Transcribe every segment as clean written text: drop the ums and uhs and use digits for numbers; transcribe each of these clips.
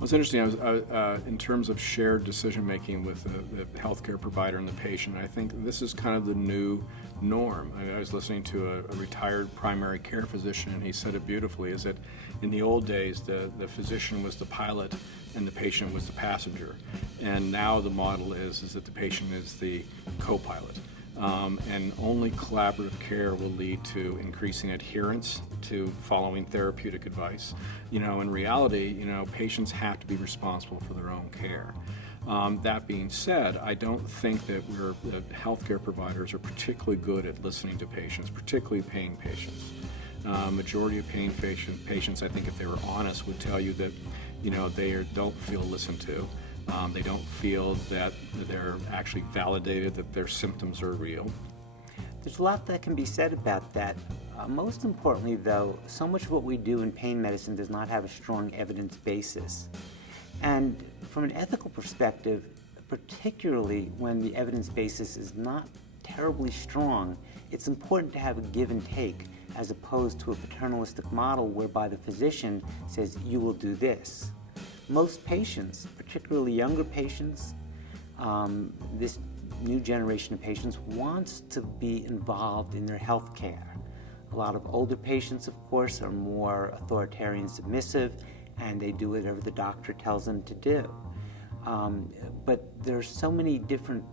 Well, it's interesting. In terms of shared decision-making with the healthcare provider and the patient, I think this is kind of the new norm. I was listening to a retired primary care physician, and he said it beautifully, is that in the old days, the physician was the pilot and the patient was the passenger. And now the model is that the patient is the co-pilot. And only collaborative care will lead to increasing adherence to following therapeutic advice. In reality, patients have to be responsible for their own care. That being said, I don't think that the healthcare providers are particularly good at listening to patients, particularly pain patients. Majority of pain patients, I think if they were honest, would tell you that they don't feel listened to. They don't feel that they're actually validated, that their symptoms are real. There's a lot that can be said about that. Most importantly, though, so much of what we do in pain medicine does not have a strong evidence basis. And from an ethical perspective, particularly when the evidence basis is not terribly strong, it's important to have a give and take as opposed to a paternalistic model whereby the physician says, you will do this. Most patients, particularly younger patients, this new generation of patients wants to be involved in their health care. A lot of older patients, of course, are more authoritarian, submissive, and they do whatever the doctor tells them to do. But there's so many different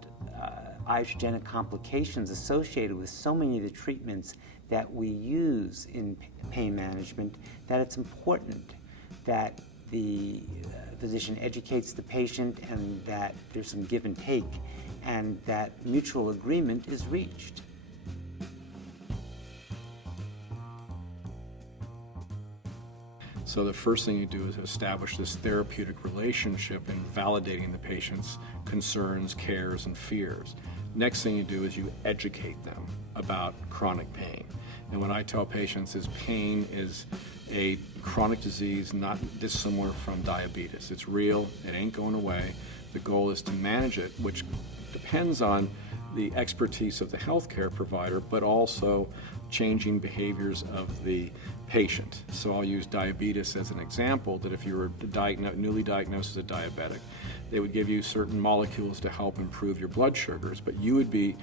iatrogenic complications associated with so many of the treatments that we use in pain management that it's important that the physician educates the patient and that there's some give and take and that mutual agreement is reached. So the first thing you do is establish this therapeutic relationship in validating the patient's concerns, cares, and fears. Next thing you do is you educate them about chronic pain. And what I tell patients is pain is a chronic disease not dissimilar from diabetes. It's real, it ain't going away. The goal is to manage it, which depends on the expertise of the healthcare provider, but also changing behaviors of the patient. So I'll use diabetes as an example, that if you were newly diagnosed as a diabetic, they would give you certain molecules to help improve your blood sugars, but you would be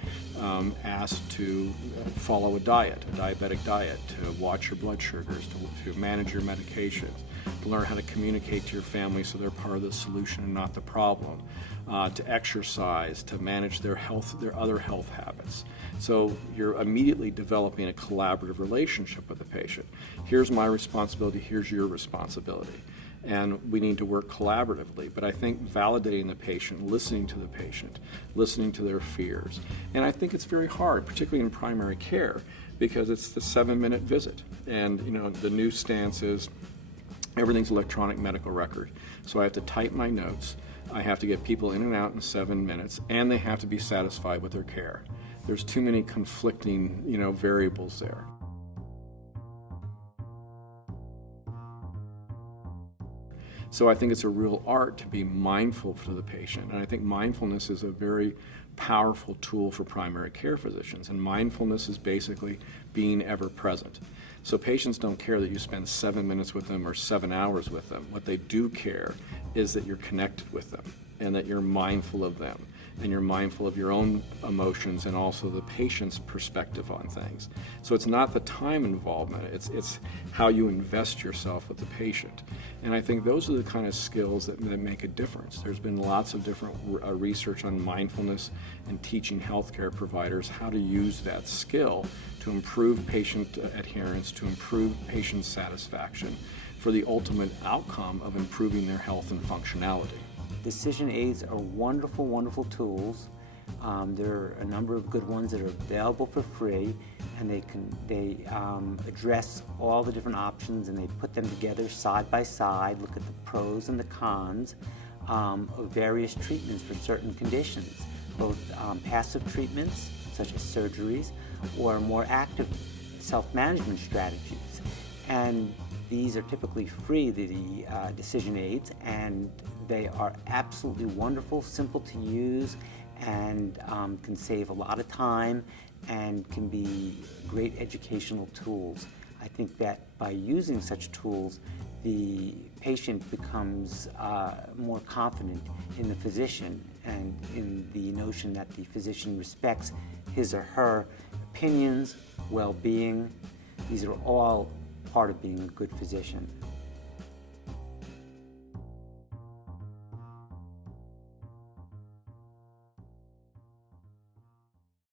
asked to follow a diabetic diet, to watch your blood sugars, to manage your medications, to learn how to communicate to your family so they're part of the solution and not the problem, to exercise, to manage their other health habits. So you're immediately developing a collaborative relationship with the patient. Here's my responsibility, here's your responsibility. And we need to work collaboratively. But I think validating the patient, listening to the patient, listening to their fears. And I think it's very hard, particularly in primary care, because it's the 7-minute visit. And the new stance is everything's electronic medical record. So I have to type my notes. I have to get people in and out in 7 minutes, and they have to be satisfied with their care. There's too many conflicting, variables there. So I think it's a real art to be mindful for the patient. And I think mindfulness is a very powerful tool for primary care physicians. And mindfulness is basically being ever present. So patients don't care that you spend 7 minutes with them or 7 hours with them. What they do care is that you're connected with them and that you're mindful of them and you're mindful of your own emotions and also the patient's perspective on things. So it's not the time involvement, it's how you invest yourself with the patient. And I think those are the kind of skills that make a difference. There's been lots of different research on mindfulness and teaching healthcare providers how to use that skill to improve patient adherence, to improve patient satisfaction, for the ultimate outcome of improving their health and functionality. Decision aids are wonderful, wonderful tools. There are a number of good ones that are available for free, and they address all the different options, and they put them together side by side, look at the pros and the cons of various treatments for certain conditions, both passive treatments, such as surgeries, or more active self-management strategies. And these are typically free, the decision aids, and they are absolutely wonderful, simple to use, and can save a lot of time and can be great educational tools. I think that by using such tools, the patient becomes more confident in the physician and in the notion that the physician respects his or her opinions, well-being. These are all part of being a good physician.